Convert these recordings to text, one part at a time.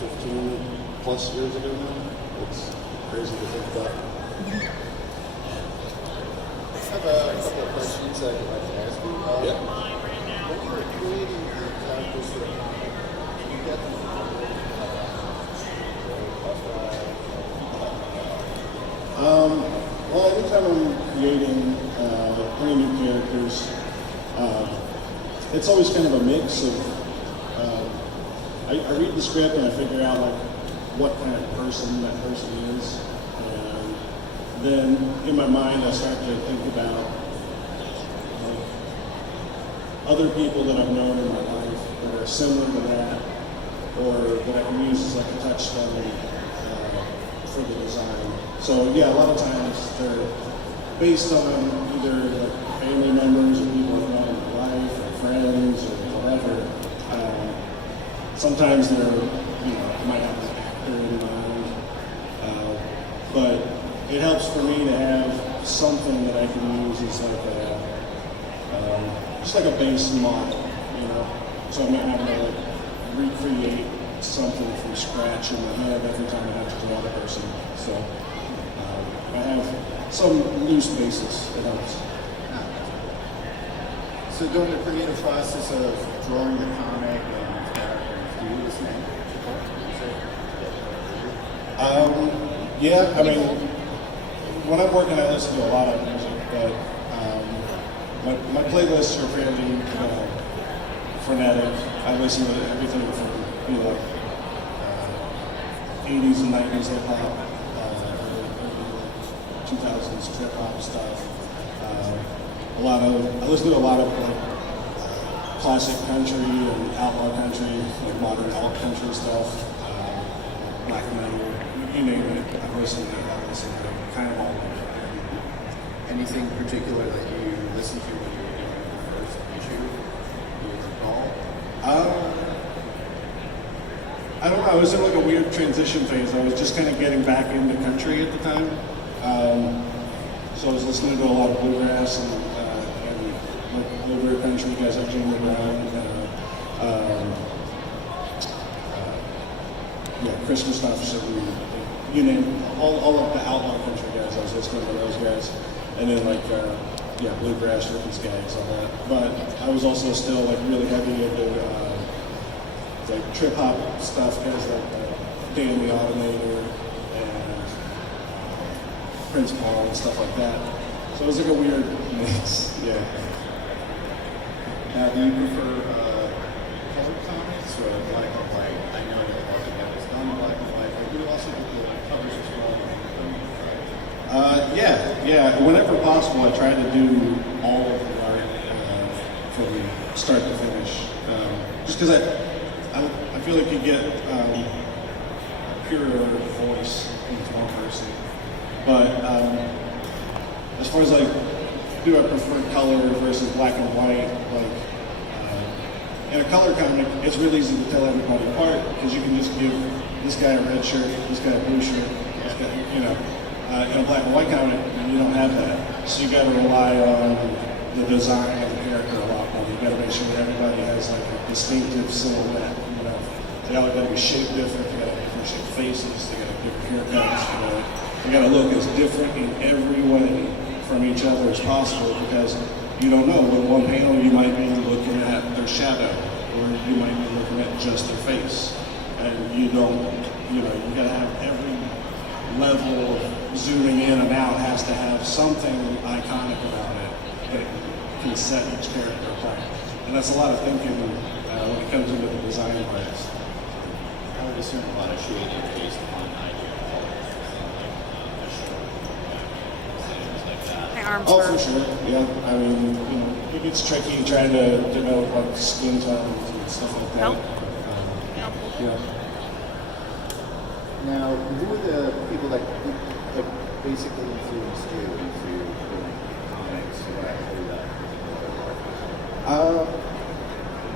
15 plus years ago now. It's crazy to think about. I have a couple of questions I'd like to ask you. Yeah. When you were creating the characters for the comic, did you get them Well, anytime I'm creating any new characters, it's always kind of a mix of, I read the script and I figure out like what kind of person that person is, and then in my mind I start to think about other people that I've known in my life that are similar to that, or that I can use as like a touchstone for the design. So yeah, a lot of times they're based on either like family members or people I've known in my life, or friends, or whatever. Sometimes they're, I might have an actor in mind, but it helps for me to have something that I can use as like just like a base model, So I'm not having to like recreate something from scratch in my head every time I have to draw the person. So I have some loose basis that helps. So during the creative process of drawing the comic and characters, do you listen to Yeah, I mean, when I'm working, I listen to a lot of music, but my playlists are fairly frenetic. I listen to everything from 80s and 90s hip hop, 2000s trip hop stuff. I listen to a lot of like classic country and outlaw country, like modern alt country stuff, black metal, you name it. I listen to kind of all of it. anything particular that you listened to when you were doing the first issue? Do you recall? I don't know. I was in like a weird transition phase. I was just kind of getting back into country at the time. So I was listening to a lot of bluegrass and like older country guys like Jimmy Brown, Chris Christopherson, you name all of the outlaw country guys. I was listening to those guys, and then like bluegrass, Ricky Skaggs, all that. But I was also still like really heavy into like trip hop stuff, guys like Dan the Automator and Prince Paul and stuff like that. So it was like a weird mix. Yeah. Now, do you prefer color comics or black and white? I know that a lot of that is done in black and white, but you also do the covers as well. Yeah. Whenever possible, I try to do all of the art from start to finish. Just because I feel like you get a purer voice into one person. But as far as like, do I prefer color versus black and white? Like in a color comic, it's really easy to tell everybody apart because you can just give this guy a red shirt, this guy a blue shirt, this guy, in a black and white comic, you don't have that. So you got to rely on the design of the character a lot more. You got to make sure that everybody has like a distinctive silhouette. They all got to be shaped different. They got to have different shaped faces. They got to have different haircuts. They got to look as different in every way from each other as possible because you don't know. With one panel, you might be looking at their shadow, or you might be looking at just their face, and you don't. You got to have every level of zooming in and out has to have something iconic about it that can set each character apart. And that's a lot of thinking when it comes into the design parts. I would assume a lot of shading based on idea My arms Oh, hurt. for sure. Yeah. I mean, it gets tricky trying to develop like skin tones and stuff like that. Nope. Yeah. Now, who are the people that basically influenced you into doing comics?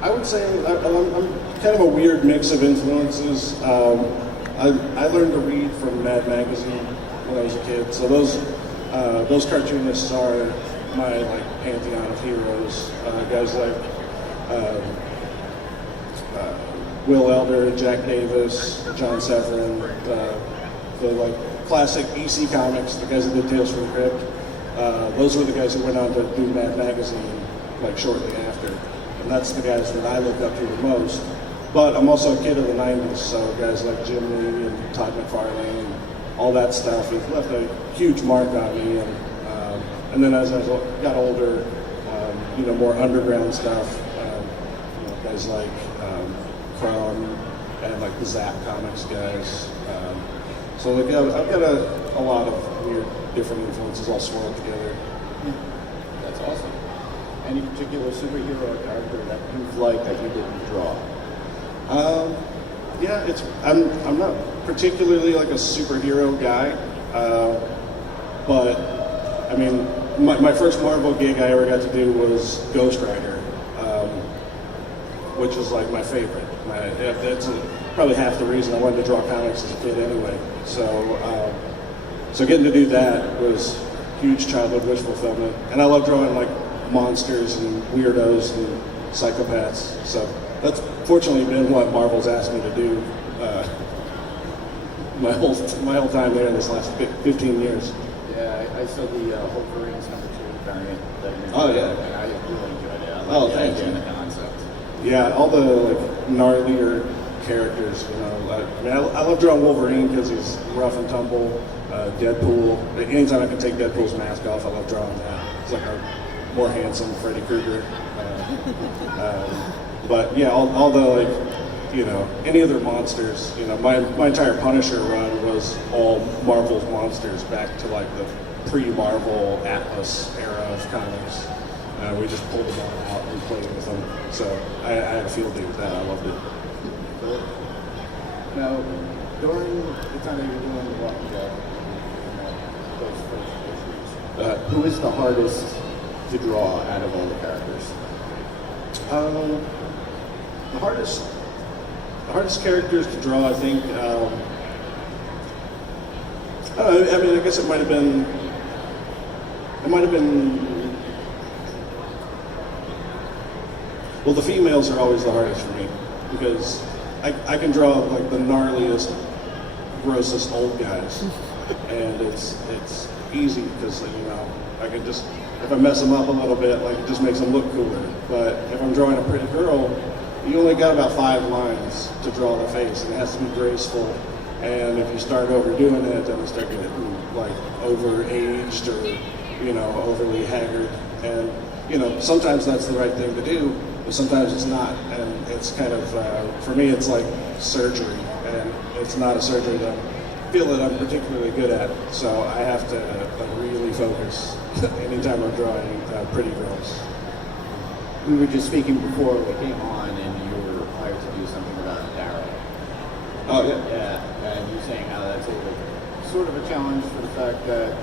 I would say I'm kind of a weird mix of influences. I learned to read from Mad Magazine when I was a kid, so those cartoonists are my like pantheon of heroes. Guys like Will Elder, Jack Davis, John Severin, the like classic EC comics, the guys that did Tales from the Crypt. Those were the guys who went on to do Mad Magazine like shortly after, and that's the guys that I look up to the most. But I'm also a kid of the '90s, so guys like Jim Lee and Todd McFarlane, and all that stuff has left a huge mark on me. And then as I got older, more underground stuff, guys like Crumb and like the Zap Comics guys. So like I've got a lot of weird, different influences all swirled together. That's awesome. Any particular superhero or character that you've liked that you didn't draw? Yeah, I'm not particularly like a superhero guy, but I mean, my first Marvel gig I ever got to do was Ghost Rider, which was like my favorite. That's probably half the reason I wanted to draw comics as a kid anyway. So getting to do that was huge childhood wish fulfillment, and I love drawing like monsters and weirdos and psychopaths. So that's fortunately been what Marvel's asked me to do my whole time there in this last 15 years. Yeah, I saw the Wolverine's #2 variant. Oh yeah, and I really enjoyed it. I like the thanks. idea and the concept. Yeah, all the like gnarlier characters. I love drawing Wolverine because he's rough and tumble. Deadpool. Anytime I can take Deadpool's mask off, I love drawing that. It's like a more handsome Freddy Krueger. But yeah, all the like, any other monsters. My entire Punisher run was all Marvel's monsters back to like the pre-Marvel Atlas era of comics. We just pulled them all out and played with them. So I had a field day with that. I loved it. Cool. Now, during the time that you were doing the Walking Dead, those first issues, who is the hardest to draw out of all the characters? The hardest characters to draw, I think. I mean, I guess it might have been. Well, the females are always the hardest for me because I can draw like the gnarliest, grossest old guys, and it's easy because I can just, if I mess them up a little bit, like it just makes them look cooler. But if I'm drawing a pretty girl, you only got about 5 lines to draw the face, and it has to be graceful. And if you start overdoing it, then you start getting like overaged or overly haggard. And sometimes that's the right thing to do, but sometimes it's not. And it's kind of for me, it's like surgery, and it's not a surgery that I feel that I'm particularly good at. So I have to really focus anytime I'm drawing pretty girls. We were just speaking before we came on, and you were hired to do something about Daryl. Oh yeah. Yeah, and you're saying how that's sort of a challenge for the fact that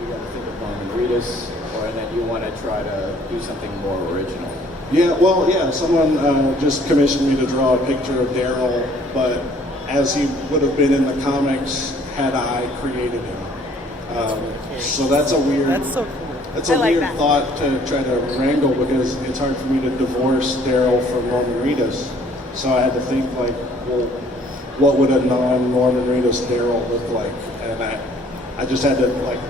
you got to think of Norman Reedus, and then you want to try to do something more original. Yeah, well, yeah. Someone just commissioned me to draw a picture of Daryl, but as he would have been in the comics had I created him. So that's a weird. That's so cool. It's a weird thought to try to wrangle because it's hard for me to divorce Daryl from Norman Reedus. So I had to think like, well, what would a non-Norman Reedus Daryl look like? And I just had to like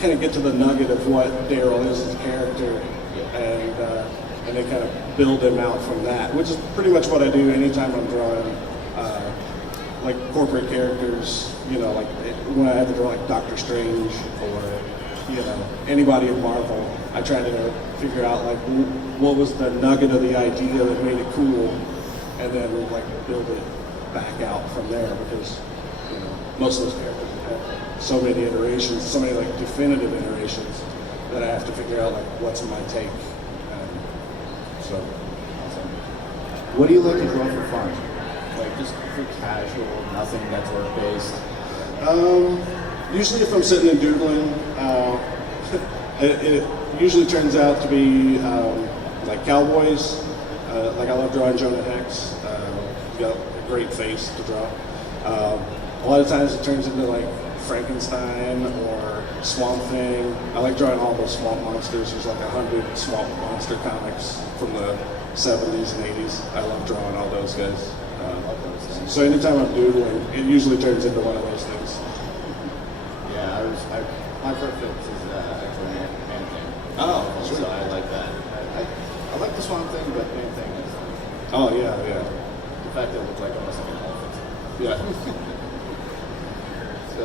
kind of get to the nugget of what Daryl is as a character, and then kind of build him out from that, which is pretty much what I do anytime I'm drawing like corporate characters. Like when I had to draw like Doctor Strange or anybody in Marvel, I tried to figure out like what was the nugget of the idea that made it cool, and then like build it back out from there because most of those characters have so many iterations, so many like definitive iterations that I have to figure out like what's my take. So, Awesome. What do you like to draw for fun? Like just for casual, nothing that's work based. Usually if I'm sitting and doodling, it usually turns out to be like cowboys. Like I love drawing Jonah Hex. He's got a great face to draw. A lot of times it turns into like Frankenstein or Swamp Thing. I like drawing all those swamp monsters. There's like 100 swamp monster comics from the 70s and 80s. I love drawing all those guys. So anytime I'm doodling, it usually turns into one of those things. Yeah, my preference is actually Man-Thing. Oh, sure. So I like that. I like the Swamp Thing, but Man-Thing is... Oh, yeah, yeah. The fact that it looked like almost like an elephant. Yeah. So,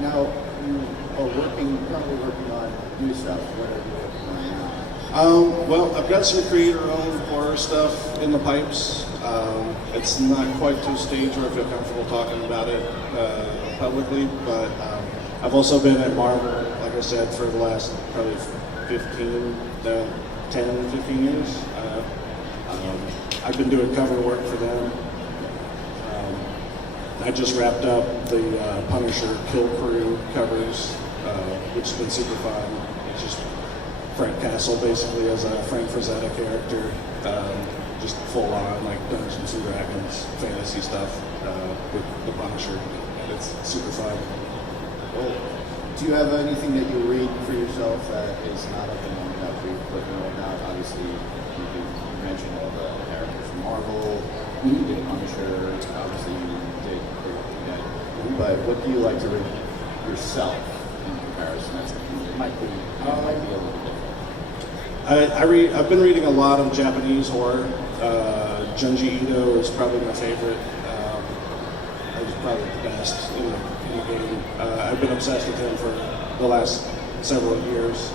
now you are currently working on new stuff. What are you working on now? Well, I've got some creator-owned horror stuff in the pipes. It's not quite to a stage where I feel comfortable talking about it publicly, but I've also been at Marvel, like I said, for the last probably 10, 15 years. I've been doing cover work for them. I just wrapped up the Punisher Kill Crew covers, which has been super fun. It's just Frank Castle basically as a Frank Frazetta character, just full on like Dungeons and Dragons fantasy stuff with the Punisher, and it's super fun. Well, do you have anything that you read for yourself that is not at the moment that we've put right now? Obviously, you mentioned all the characters from Marvel, you did Punisher, obviously you did Dead. But what do you like to read yourself in comparison? It might be a little different. I've been reading a lot of Japanese horror. Junji Ito is probably my favorite. He's probably the best in the game. I've been obsessed with him for the last several years.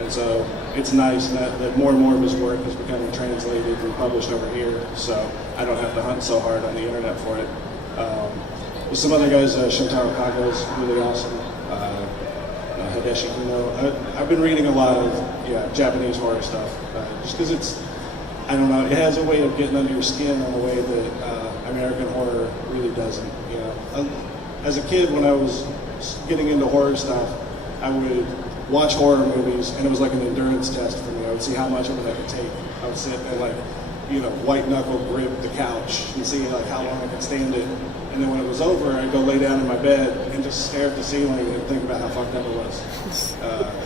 And so it's nice that more and more of his work is becoming translated and published over here, so I don't have to hunt so hard on the internet for it. With some other guys, Shintaro Kago is really awesome. Hideshi Kuno. I've been reading a lot of Japanese horror stuff, just because it's, I don't know, it has a way of getting under your skin in a way that American horror really doesn't. You know, as a kid when I was getting into horror stuff, I would watch horror movies, and it was like an endurance test for me. I would see how much of it I could take. I would sit and white knuckle grip the couch and see like how long I could stand it. And then when it was over, I'd go lay down in my bed and just stare at the ceiling and think about how fucked up it was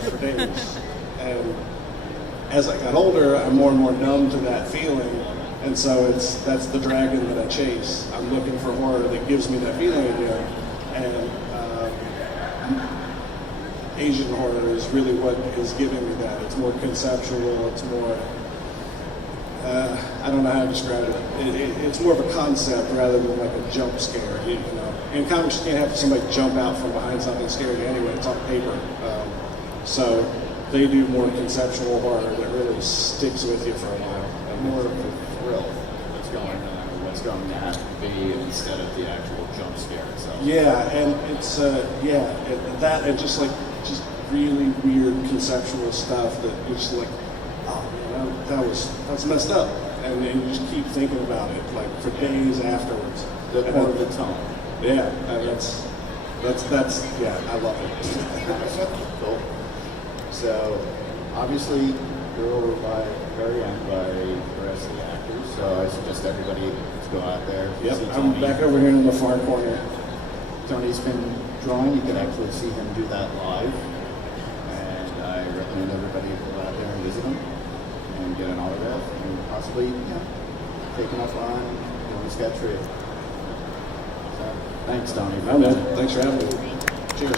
for days. And as I got older, I'm more and more numb to that feeling, and so that's the dragon that I chase. I'm looking for horror that gives me that feeling again, and Asian horror is really what is giving me that. It's more conceptual. It's more I don't know how to describe it. It's more of a concept rather than like a jump scare. You know, in comics you can't have somebody jump out from behind something scary anyway. It's on paper, so they do more conceptual horror that really sticks with you for a while. And more of a thrill. What's going to have to be instead of the actual jump scare itself. Yeah, and it's that and just really weird conceptual stuff that you're just like, oh, you know, that's messed up, and you just keep thinking about it like for days afterwards. The more of the tone. Yeah, that's I love it. Cool. So obviously you're over by the very end by the rest of the actors. So I suggest everybody to go out there. Yep, See I'm Tony. back over here in the far corner. Tony's been drawing. You can actually see him do that live. And I recommend everybody go out there and visit him and get an autograph and possibly, take him up on doing a sketch for you. So, thanks, Tony. No, man. Thanks for having me. Cheers.